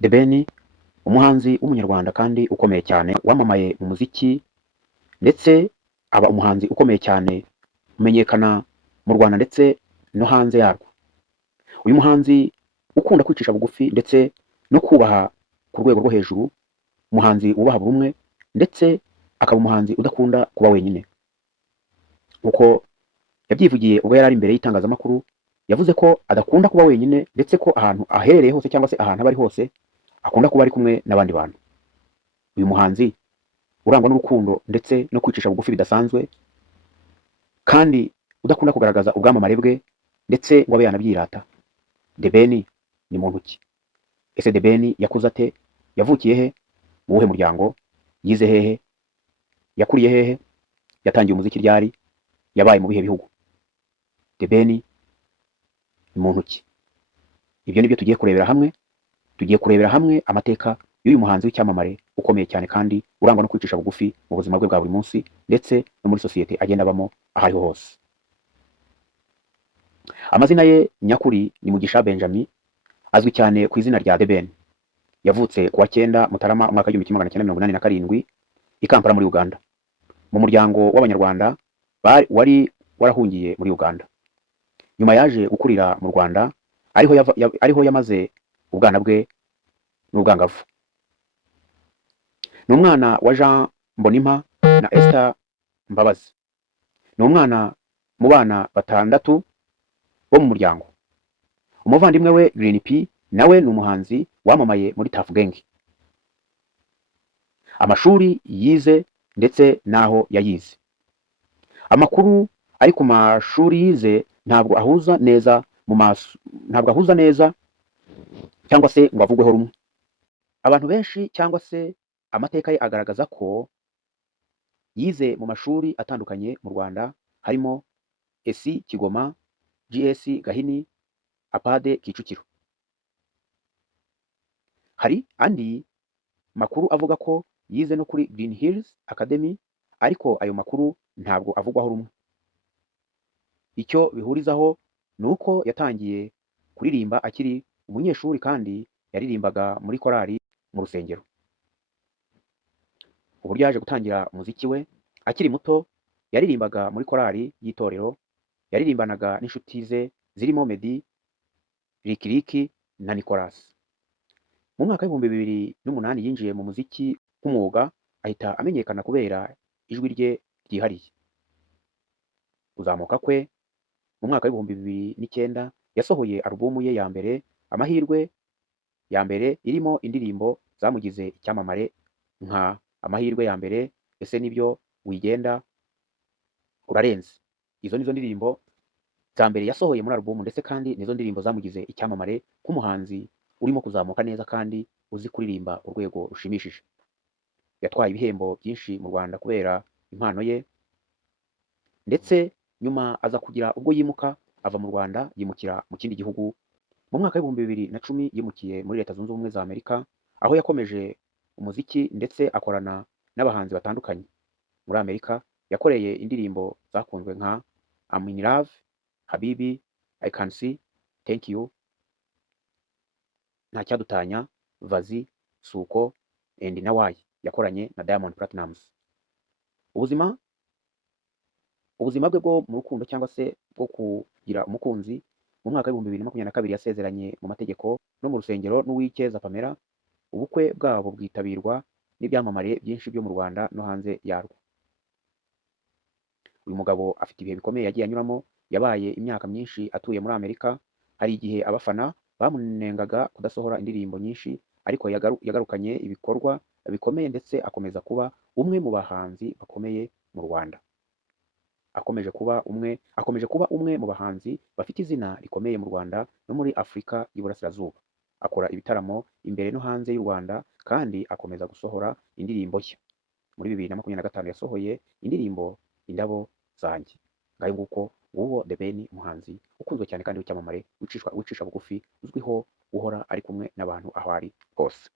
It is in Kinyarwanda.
The Ben, umuhanzi w'umunyarwanda kandi ukomeye cyane wamamaye mu muziki ndetse aba umuhanzi ukomeye cyane umenyekana mu Rwanda ndetse no hanze yarwo. Uyu muhanzi ukunda kwicisha bugufi ndetse no kubaha ku rwego rwo hejuru, umuhanzi wubaha buri umwe ndetse akaba umuhanzi udakunda kuba wenyine. Uko yabyivugiye ubwo yari ari imbere y'itangazamakuru, yavuze ko adakunda kuba wenyine ndetse ko ahantu aherereye hose cyangwa se ahantu aba ari hose akunda kuba ari kumwe n'abandi bantu. Uyu muhanzi urangwa n'urukundo ndetse no kwicisha bugufi bidasanzwe kandi udakunda kugaragaza ubwamamare bwe ndetse ngo abe yanabyirata. The Ben ni muntu ki? Ese The Ben yakuze ate? Yavukiye he? Mu wuhe muryango? Yize hehe? Yakuriye hehe? Yatangiye umuziki ryari? Yabaye mu bihe bihugu? The Ben ni muntu ki? Ibyo nibyo tugiye kurebera hamwe. Tugiye kurebera hamwe amateka y'uyu muhanzi w'icyamamare ukomeye cyane kandi urangwa no kwicisha bugufi mu buzima bwe bwa buri munsi ndetse no muri sosiyete agenda abamo aho ariho hose. Amazina ye nyakuri ni Mugisha Benjamin, azwi cyane ku izina rya The Ben. Yavutse kuwa 9 Mutarama umwaka w'1987 i Kampala muri Uganda, mu muryango w'Abanyarwanda wari warahungiye muri Uganda. Nyuma yaje gukurira mu Rwanda ariho yamaze ubwana bwe n'ubwangavu. Ni umwana wa Jean Mbonimpa na Esther Mbabazi. Ni umwana mu bana batandatu bo mu muryango. Umuvandimwe we Green P nawe ni umuhanzi wamamaye muri Tuff Gang. Amashuri yize ndetse naho yayize. Amakuru ari ku mashuri yize ntabwo ahuza neza cyangwa se ngo avugweho rumwe. Abantu benshi cyangwa se amateka ye agaragaza ko yize mu mashuri atandukanye mu Rwanda, harimo ESI Kigoma, GS Gahini, APAD Kicukiro. Hari andi makuru avuga ko yize no kuri Green Hills Academy, ariko ayo makuru ntabwo avugwaho rumwe. Icyo bihurizaho ni uko yatangiye kuririmba akiri umunyeshuri kandi yaririmbaga muri korali mu rusengero. Uburyo yaje gutangira umuziki we akiri muto, yaririmbaga muri korali y'itorero, yaririmbanaga n'inshuti ze zirimo Meddy, Lick Lick na Nicolas. Mu mwaka w'2008 yinjiye mu muziki nk'umwuga, ahita amenyekana kubera ijwi rye ryihariye. Kuzamuka kwe mu mwaka w'2009 yasohoye alubumu ye ya mbere, Amahirwe ya mbere, irimo indirimbo zamugize icyamamare nka Amahirwe ya mbere, Ese nibyo, Wigenda, Urarenze. Izo nizo ndirimbo za mbere yasohoye muri alubumu ndetse kandi nizo ndirimbo zamugize icyamamare nk'umuhanzi urimo kuzamuka neza kandi uzi kuririmba urwego rushimishije. Yatwaye ibihembo byinshi mu Rwanda kubera impano ye, ndetse nyuma aza kugira ubwo yimuka ava mu Rwanda yimukira mu kindi gihugu. Mu mwaka w'2010 yimukiye muri Leta Zunze Ubumwe za Amerika, aho yakomeje umuziki ndetse akorana n'abahanzi batandukanye. Muri Amerika yakoreye indirimbo zakunzwe nka I'm in Love, Habibi, I Can See, Thank You, Nta cyadutanya, Vazi, Suko and Nawai yakoranye na Diamond Platnumz. Ubuzima bwe bwo mu rukundo cyangwa se bwo kugira umukunzi, mu mwaka w'2022 yasezeranye mu mategeko no mu rusengero n'Uwikeza Pamela. Ubukwe bwabo bwitabirwa n'ibyamamare byinshi byo mu Rwanda no hanze yarwo. Uyu mugabo afite ibihe bikomeye yagiye anyuramo. Yabaye imyaka myinshi atuye muri Amerika. Hari igihe abafana bamunengaga kudasohora indirimbo nyinshi, ariko yagarukanye ibikorwa bikomeye ndetse akomeza kuba umwe mu bahanzi bakomeye mu Rwanda. Akomeje kuba umwe mu bahanzi bafite izina rikomeye mu Rwanda no muri Afurika y'Iburasirazuba. Akora ibitaramo imbere no hanze y'u Rwanda kandi akomeza gusohora indirimbo nshya. Muri 2025 yasohoye indirimbo Indabo Zanjye. Ngayo nguko nguwo The Ben, umuhanzi ukunzwe cyane kandi w'icyamamare wicisha bugufi, uzwiho guhora ari kumwe n'abantu aho ari hose.